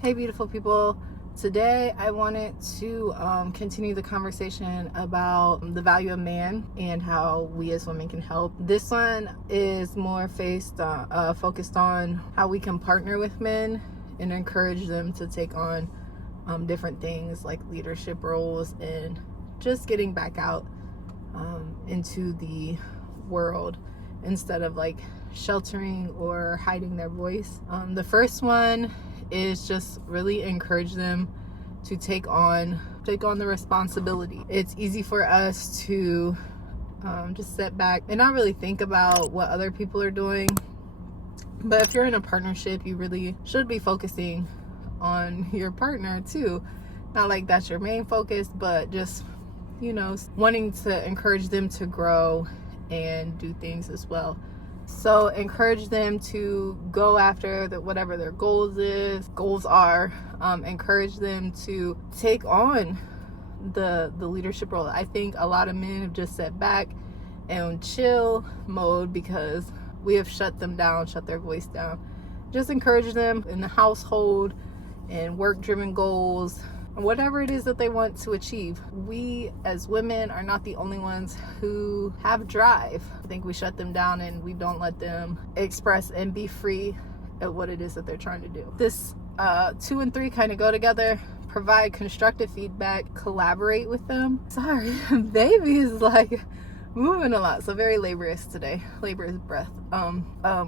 Hey beautiful people, today I wanted to continue the conversation about the value of man and how we as women can help. This one is more focused on how we can partner with men and encourage them to take on different things like leadership roles and just getting back out into the world instead of like sheltering or hiding their voice. The first one is just really encourage them to take on the responsibility. It's easy for us to just sit back and not really think about what other people are doing, but if you're in a partnership, you really should be focusing on your partner too. Not like that's your main focus, but just wanting to encourage them to grow and do things as well. So encourage them to go after whatever their goals are. Encourage them to take on the leadership role. I think a lot of men have just sat back and chill mode because we have shut their voice down. Just encourage them in the household and work-driven goals, whatever it is that they want to achieve. We as women are not the only ones who have drive. I think we shut them down and we don't let them express and be free at what it is that they're trying to do. This 2 and 3 kind of go together. Provide constructive feedback, collaborate with them. Sorry, baby is like moving a lot, so very laborious today. Laborious breath.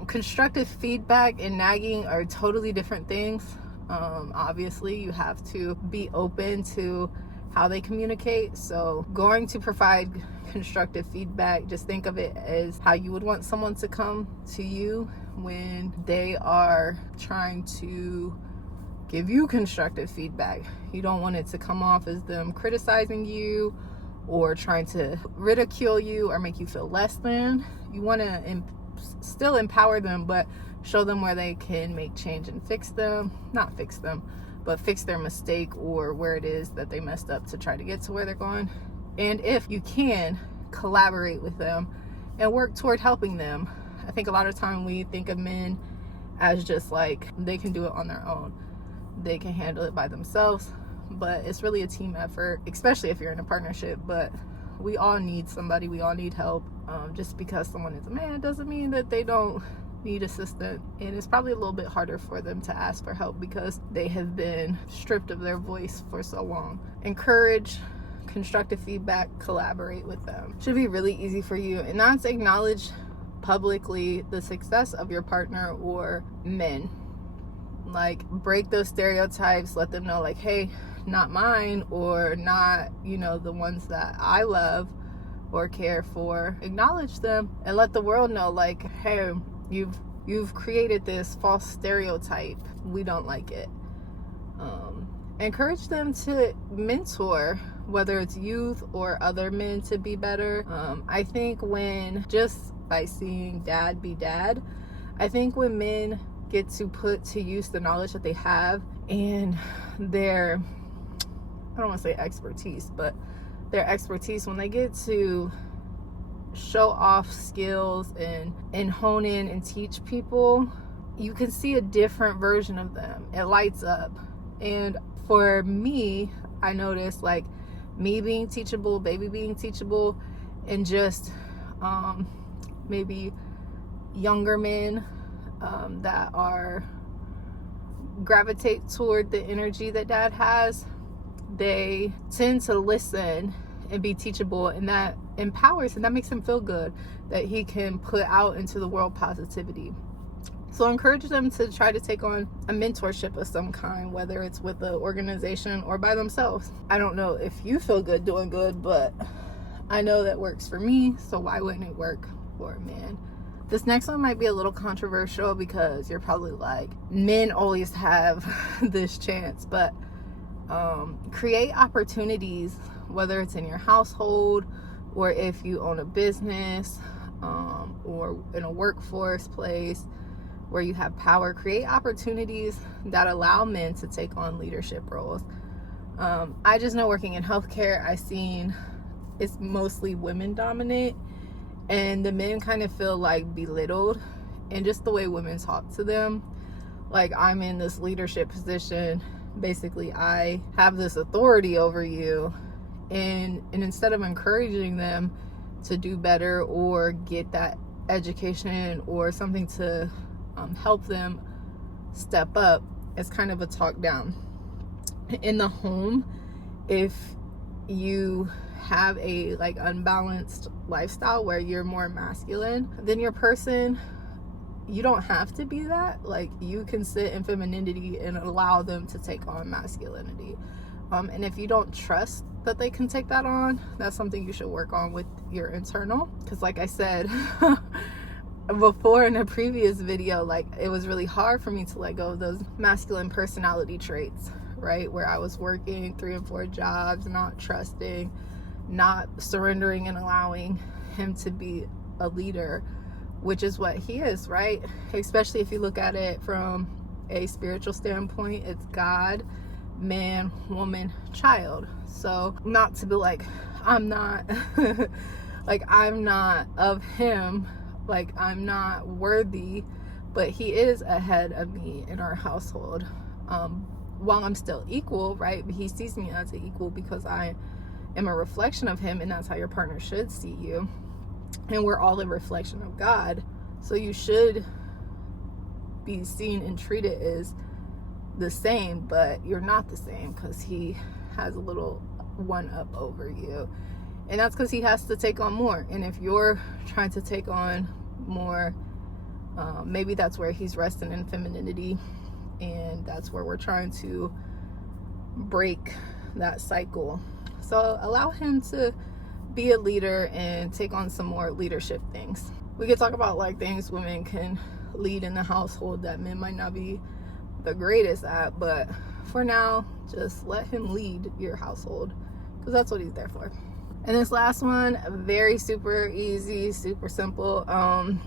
Constructive feedback and nagging are totally different things. Obviously you have to be open to how they communicate. So going to provide constructive feedback, just think of it as how you would want someone to come to you when they are trying to give you constructive feedback. You don't want it to come off as them criticizing you or trying to ridicule you or make you feel less than. You want to still empower them, but show them where they can make change and fix their mistake or where it is that they messed up to try to get to where they're going. And if you can, collaborate with them and work toward helping them. I think a lot of time we think of men as just like they can do it on their own. They can handle it by themselves, but it's really a team effort, especially if you're in a partnership. But we all need somebody, we all need help. Just because someone is a man doesn't mean that they don't need assistance, and it's probably a little bit harder for them to ask for help because they have been stripped of their voice for so long. Encourage constructive feedback, collaborate with them. Should be really easy for you, and that's acknowledge publicly the success of your partner or men. Like break those stereotypes, let them know like, hey, not mine, or not the ones that I love or care for. Acknowledge them and let the world know like, hey, you've created this false stereotype. We don't like it. Encourage them to mentor, whether it's youth or other men, to be better. I think when just by seeing dad be dad, I think when men get to put to use the knowledge that they have and their, I don't want to say expertise, but their expertise, when they get to show off skills and hone in and teach people, you can see a different version of them. It lights up. And for me, I noticed like me being teachable, baby being teachable, and just maybe younger men that are gravitate toward the energy that dad has, they tend to listen and be teachable, and that empowers and that makes him feel good that he can put out into the world positivity. So encourage them to try to take on a mentorship of some kind, whether it's with an organization or by themselves. I don't know if you feel good doing good, but I know that works for me, so why wouldn't it work for a man? This next one might be a little controversial because you're probably like, men always have this chance, but create opportunities, whether it's in your household or if you own a business or in a workforce place where you have power. Create opportunities that allow men to take on leadership roles. I just know working in healthcare, I've seen it's mostly women dominant, and the men kind of feel like belittled, and just the way women talk to them like I'm in this leadership position. Basically, I have this authority over you, and instead of encouraging them to do better or get that education or something to help them step up, it's kind of a talk down. In the home, if you have a like unbalanced lifestyle where you're more masculine than your person, you don't have to be that. Like, you can sit in femininity and allow them to take on masculinity. And if you don't trust that they can take that on, that's something you should work on with your internal. Because like I said before in a previous video, like, it was really hard for me to let go of those masculine personality traits, right? Where I was working 3 and 4 jobs, not trusting, not surrendering and allowing him to be a leader, which is what he is, right? Especially if you look at it from a spiritual standpoint, it's God, man, woman, child. So not to be like, I'm not like, I'm not of him, like I'm not worthy, but he is ahead of me in our household. While I'm still equal, right? He sees me as an equal because I am a reflection of him, and that's how your partner should see you. And we're all a reflection of God. So you should be seen and treated as the same, but you're not the same because he has a little one up over you. And that's because he has to take on more. And if you're trying to take on more, maybe that's where he's resting in femininity. And that's where we're trying to break that cycle. So allow him to be a leader and take on some more leadership things. We could talk about like things women can lead in the household that men might not be the greatest at, but for now, just let him lead your household because that's what he's there for. And this last one, very super easy, super simple.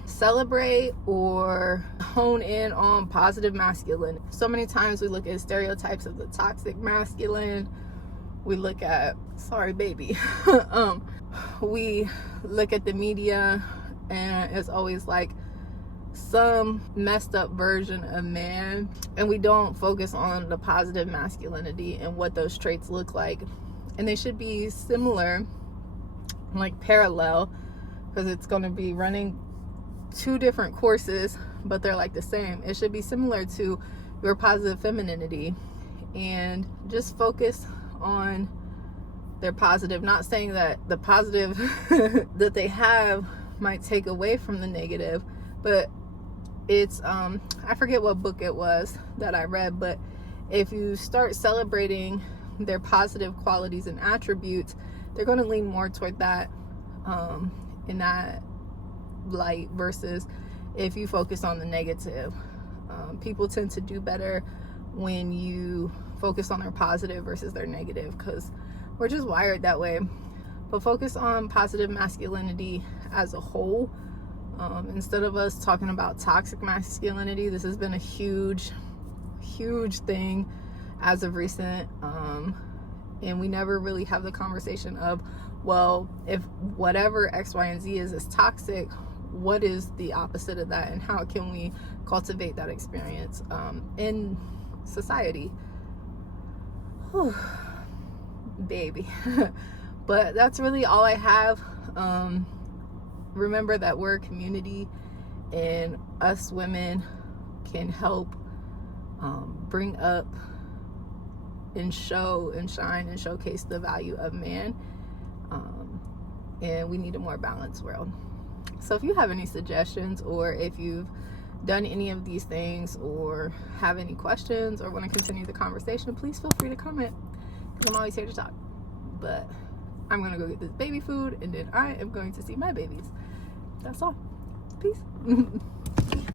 Celebrate or hone in on positive masculine. So many times we look at stereotypes of the toxic masculine. We look at, sorry baby, we look at the media and it's always like some messed up version of man, and we don't focus on the positive masculinity and what those traits look like. And they should be similar, like parallel, because it's going to be running 2 different courses, but they're like the same. It should be similar to your positive femininity, and just focus on their positive. Not saying that the positive that they have might take away from the negative, but it's I forget what book it was that I read, but if you start celebrating their positive qualities and attributes, they're going to lean more toward that in that light, versus if you focus on the negative. People tend to do better when you focus on their positive versus their negative, because we're just wired that way. But focus on positive masculinity as a whole, instead of us talking about toxic masculinity. This has been a huge thing as of recent, and we never really have the conversation of, well, if whatever X, Y, and Z is toxic, what is the opposite of that, and how can we cultivate that experience in society? Whew, baby. But that's really all I have. Remember that we're a community, and us women can help bring up and show and shine and showcase the value of man, and we need a more balanced world. So if you have any suggestions, or if you've done any of these things, or have any questions, or want to continue the conversation, please feel free to comment, because I'm always here to talk. But I'm gonna go get this baby food, and then I am going to see my babies. That's all. Peace.